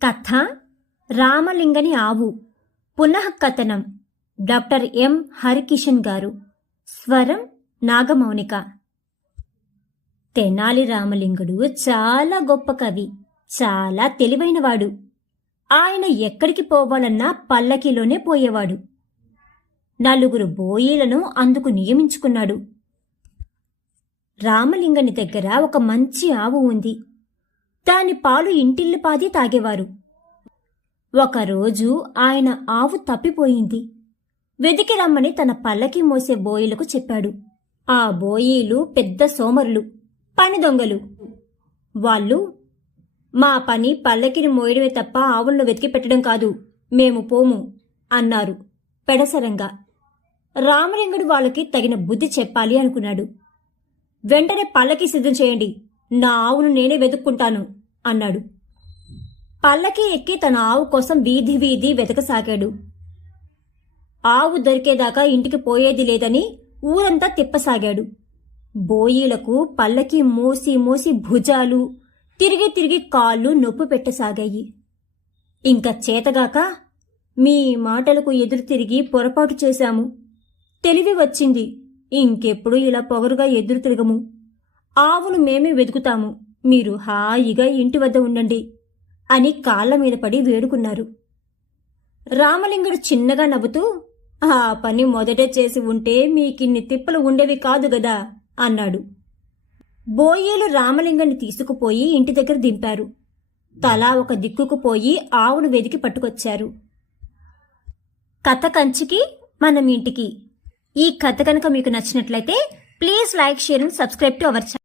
కథ రామలింగని ఆవు. పునఃకథనం doctor M Harikishan గారు. స్వరం నాగమౌనిక. తెనాలి రామలింగుడు చాలా గొప్ప కవి, చాలా తెలివైనవాడు. ఆయన ఎక్కడికి పోవాలన్నా పల్లకిలోనే పోయేవాడు. 4 బోయీలను అందుకు నియమించుకున్నాడు. రామలింగని దగ్గర ఒక మంచి ఆవు ఉంది. దాని పాలు ఇంటిల్లిపాది తాగేవారు. ఒకరోజు ఆయన ఆవు తప్పిపోయింది. వెదికి రమ్మని తన పల్లకి మోసే బోయిలకు చెప్పాడు. ఆ బోయీలు పెద్ద సోమరులు, పని దొంగలు. వాళ్ళు, మా పని పల్లకిని మోయడమే తప్ప ఆవులను వెతికి పెట్టడం కాదు, మేము పోము అన్నారు పెడసరంగా. రామలింగుడు వాళ్ళకి తగిన బుద్ధి చెప్పాలి అనుకున్నాడు. వెంటనే పల్లకి సిద్ధం చేయండి, నా ఆవును నేనే వెతుక్కుంటాను అన్నాడు. పల్లకి ఎక్కి తన ఆవు కోసం వీధి వీధి వెతకసాగాడు. ఆవు దొరికేదాకా ఇంటికి పోయేది లేదని ఊరంతా తిప్పసాగాడు. బోయీలకు పల్లకి మోసి మోసి భుజాలు, తిరిగి తిరిగి కాళ్ళు నొప్పి పెట్టసాగాయి. ఇంకా చేతగాక, మీ మాటలకు ఎదురు తిరిగి పొరపాటు చేశాము, తెలివి వచ్చింది, ఇంకెప్పుడు ఇలా పొగరుగా ఎదురు తిరగము, ఆవును మేమే వెతుకుతాము, మీరు హాయిగా ఇంటి వద్ద ఉండండి అని కాళ్ల మీద పడి వేడుకున్నారు. రామలింగుడు చిన్నగా నవ్వుతూ, ఆ పని మొదటే చేసి ఉంటే మీకిన్ని తిప్పలు ఉండేవి కాదు గదా అన్నాడు. బోయేలు రామలింగని తీసుకుపోయి ఇంటి దగ్గర దింపారు. తలా ఒక దిక్కుకు పోయి ఆవును వెదికి పట్టుకొచ్చారు. కథ కంచికి మనం ఇంటికి. ఈ కథ కనుక మీకు నచ్చినట్లయితే please like, share and subscribe to our channel.